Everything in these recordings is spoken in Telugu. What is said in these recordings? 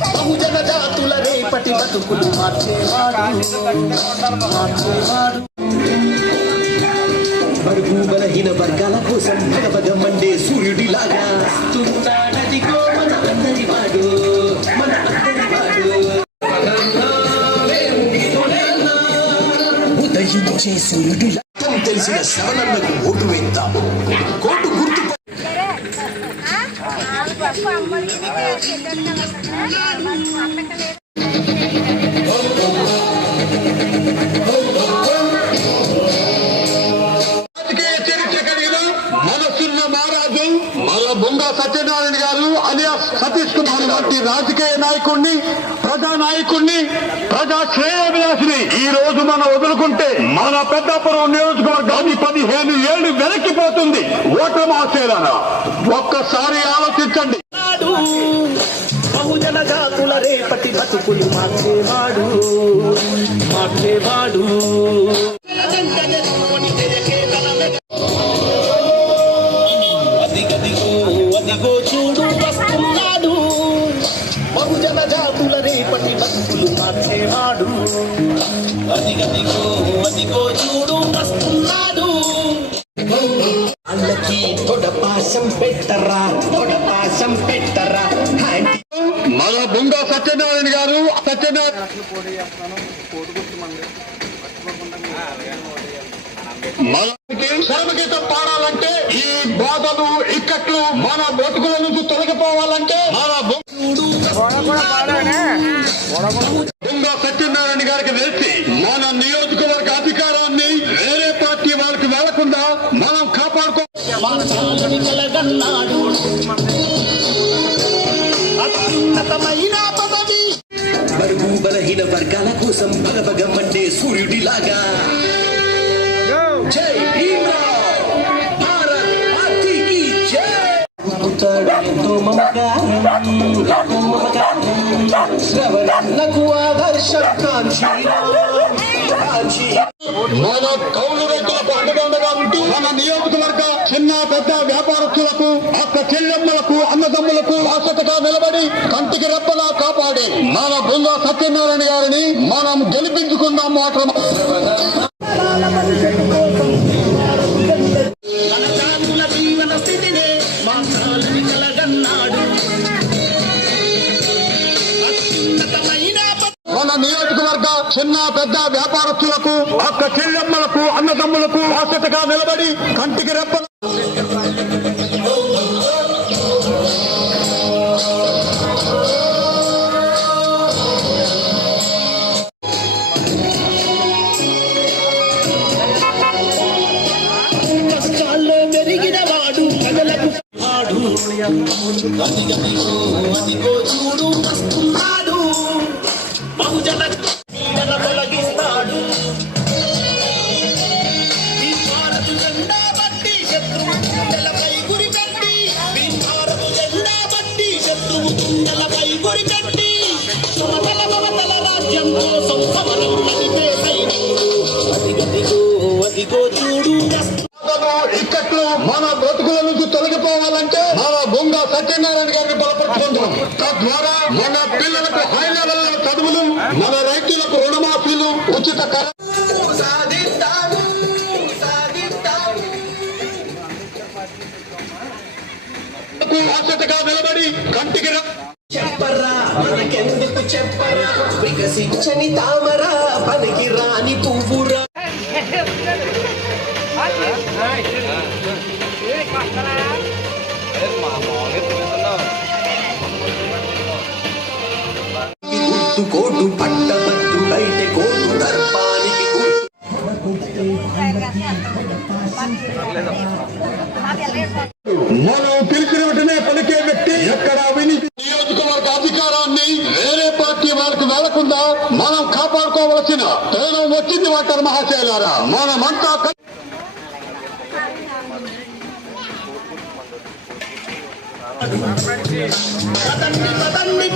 బహుజన జాతుల రేపటి బతుకులు మార్చేవాడు బడుగు బలహీన వర్గాల కోసం భగభగ మండే సూర్యుడిలాగా తున్నాడదిగో మన అందరి వాడు ఉదయించే సూర్యుడిలా తెలిసిన శ్రవణకు ఓటు వేద్దాము. కోటు గుర్తు బొంగా సత్యనారాయణ గారు అలియాస్ సతీష్ కుమార్ లాంటి రాజకీయ నాయకుడిని, ప్రజానాయకుడిని, ప్రజా శ్రేయోభిలాషిని ఈ రోజు మనం వదులుకుంటే మన పెద్దాపురం నియోజకవర్గాన్ని 15 ఏళ్లు వెనక్కిపోతుంది. ఓటమి ఆశయాలనా ఒక్కసారి ఆలోచించండి. బహుజన జాతుల రేపటి బతుకులు మార్చేవాడు అదిగో చూడు వస్తున్నాడు. బహుజన జాతుల రేపటి బతుకులు మార్చేవాడు. అదిగో చూడు వస్తున్నాడు. అల్లకి తొడపాశం పెట్టరా మన బొంగా సత్యనారాయణ గారు మనకి శ్రమగీతం పాడాలంటే ఈ బాధలు ఇక్కట్లు మన బ్రతుకుల నుంచి తొలగిపోవాలంటే మన బొంగా సత్యనారాయణ గారికి తెలిసి మన నియోజకవర్గ అధికారాన్ని వేరే పార్టీ వాళ్ళకి వెళ్లకుండా మనం కాపాడుకోగన్నాడు. అత్యున్నతమైన పదవి బడుగు బలహీన వర్గాల కోసం భగభగ మండే సూర్యుడిలాగా జై భీమ్రావ్, భారత్ మాతకి జై. ఎంతో శ్రవణకు ఆదర్శం మన కౌలు రైతులకు అండగా ఉంటూ మన నియోజకవర్గ చిన్న పెద్ద వ్యాపారస్తులకు, అక్క చెల్లెమ్మలకు, అన్నదమ్ములకు ఆసక్తిగా నిలబడి కంటికి రెప్పలా కాపాడి మన బొంగా సత్యనారాయణ గారిని మనం గెలిపించుకుందాం. మాత్రం మన నియోజకవర్గ చిన్న పెద్ద వ్యాపారస్తులకు, అక్క చెల్లెమ్మలకు, అన్నదమ్ములకు ఆసక్తిగా నిలబడి కంటికి రెప్ప కష్టాల్లో మెరిగిన వాడు ప్రజలకు వాడు. అదిగో చూడు వస్తున్నాడు. బహుజన తొలగిస్తాడు. భారతు జెండా బట్టి శత్రువు గుండెలపై గురిపెట్టి, భారతు జెండా బట్టి శత్రువు గుండెలపై గురిపెట్టి, సమతల మమతల రాజ్యం కోసం సమరం నడిపే సైనికుడు. అదిగో చూడు ఇక్కట్లు మన బ్రతుకుల నుంచి తొలగిపోవాలంటే మన బొంగా సత్యనారాయణ గారిని బలపరుచుకుంటాం. తద్వారా మన పిల్లలకు హై లెవెల్ చదువులు, మన రైతులకు రుణమాఫీలు, ఉచిత ఆసక్తిగా నిలబడి కంటికి చెప్పరా మనకెందుకు చెప్పరా, వికసించని తామరా పనికి రాని పువ్వురా. కోటు పట్టభద్రుడైతే కోటు దర్పానికి మనం పిలిచిన వెంటనే పలికే వ్యక్తి ఎక్కడ అవినీతి. నియోజకవర్గ అధికారాన్ని వేరే పార్టీ వాళ్ళకి వెళ్లకుండా మనం కాపాడుకోవలసిన తరుణం వచ్చింది. వాటర్ మహాశైలారా, మనమంతా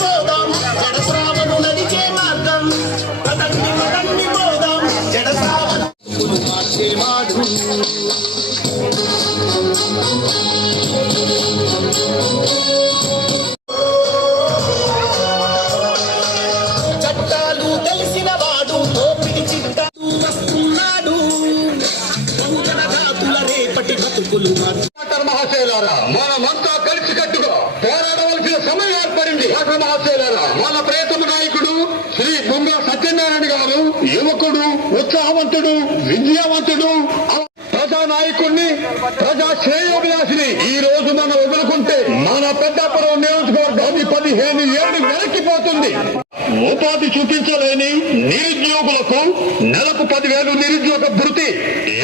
పోదాం జడశ్రావణు నడిచే మార్గం. పోదాం జడశ్రావణు మార్చేవాడు. మహాశయులారా, మన ప్రియతమ నాయకుడు శ్రీ బొంగ సత్యనారాయణ గారు యువకుడు, ఉత్సాహవంతుడు, విజయవంతుడు, ప్రజానాయకుడిని, ప్రజా శ్రేయోభిలాషిని ఈ రోజు మనం వదులుకుంటే మన పెద్దాపురం నియోజకవర్గాన్ని 15 ఏళ్లు వెనక్కిపోతుంది. ఉపాధి చూపించలేని నిరుద్యోగులకు నెలకు 10,000 నిరుద్యోగ భృతి,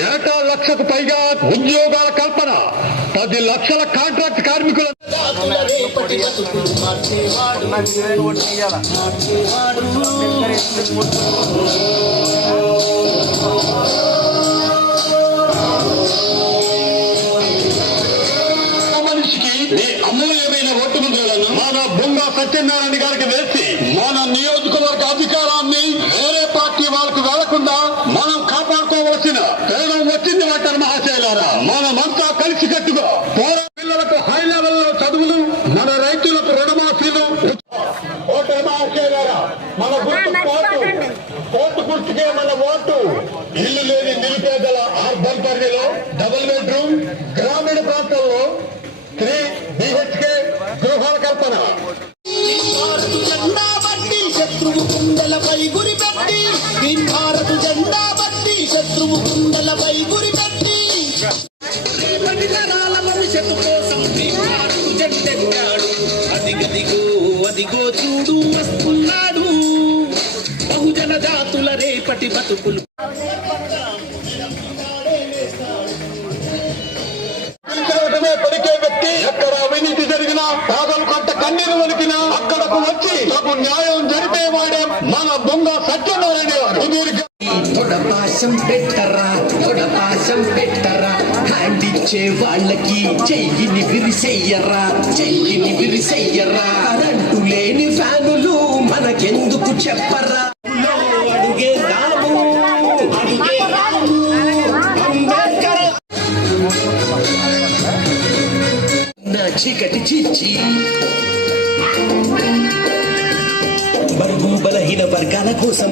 ఏటా 1,00,000కు పైగా ఉద్యోగాల కల్పన, 10 లక్షల కాంట్రాక్ట్ కార్మికుల మనిషికి ఈ అమూల్యమైన ఓటు ముద్రలను మన బొంగ సత్యనారాయణ గారికి వేసి మన నియోజకవర్గ అధికారాన్ని వేరే పార్టీ వాళ్ళకు వెళ్లకుండా మనం కాపాడుకోవలసిన తరుణం వచ్చింది అంటారు మహాశయులారా. మనమంతా కలిసి కట్టుగా పిల్లలకు హై లెవెల్లో చదువులు, మన రైతులకు రుణమాఫీలు. ఓటు మహాశయులారా, మన ఓటు గుర్తుకే మన ఓటు. ఇల్లు లేని నిరుపేదల అర్బన్ పరిధిలో డబుల్ బెడ్రూమ్, గ్రామీణ ప్రాంతాల్లో 3 BHK గృహాల కల్పన. శత్రువు కుండలపై గురి పెట్టి, భారత్ జెండా బట్టి శత్రువు కుండలపై గురి పెట్టి, తరాల భవిష్యత్తు కోసం భారత్ జెండెత్తాడు. అదిగదిగో అదిగో చూడు వస్తున్నాడు, బహుజన జాతుల రేపటి బతుకులు. పలికే వ్యక్తి ఎక్కడ అవినీతి జరిగినా, పేదలు కొంత కన్నీరు వలికినా అక్కడకు వచ్చి నాకు న్యాయం జరిపేవాడే మన బొంగ సత్యనారాయణ గారు. తొడపాశం పెట్టరా, తొడపాశం పెట్టరా, హ్యాండ్ ఇచ్చే వాళ్ళకి చెయ్యిని విరిసెయ్యరా, చెయ్యిని విరిసెయ్యరా. కరెంటు లేని ఫ్యానులు మనకెందుకు చెప్పరా. అడుగే రాము, అడుగే రాము, అంబేద్కర్ నా చీకటి చిచ్చి బరువు బలహీన వర్గాల కోసం